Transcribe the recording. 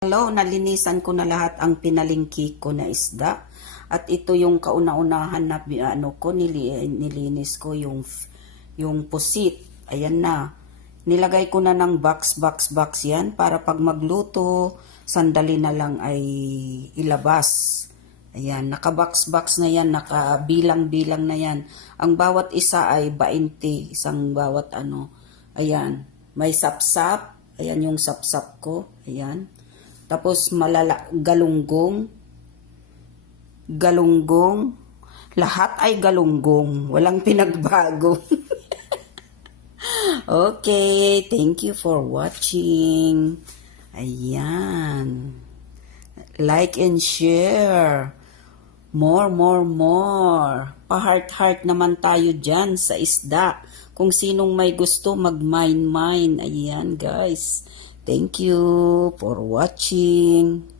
Hello, nalinisan ko na lahat ang pinalingki ko na isda. At ito yung kauna-unahan na nilinis ko yung pusit. Ayan na. Nilagay ko na ng box yan para pag magluto, sandali na lang ay ilabas. Ayan, naka-box na yan, nakabilang-bilang na yan. Ang bawat isa ay 20, isang bawat ano. Ayan, may sapsap. Ayan yung sapsap ko. Ayan. Tapos galunggong, lahat ay galunggong, walang pinagbago. Okay, thank you for watching. Ayan. Like and share. More. Pa-heart naman tayo dyan sa isda. Kung sinong may gusto, mag-mine. Ayan, guys. Thank you for watching.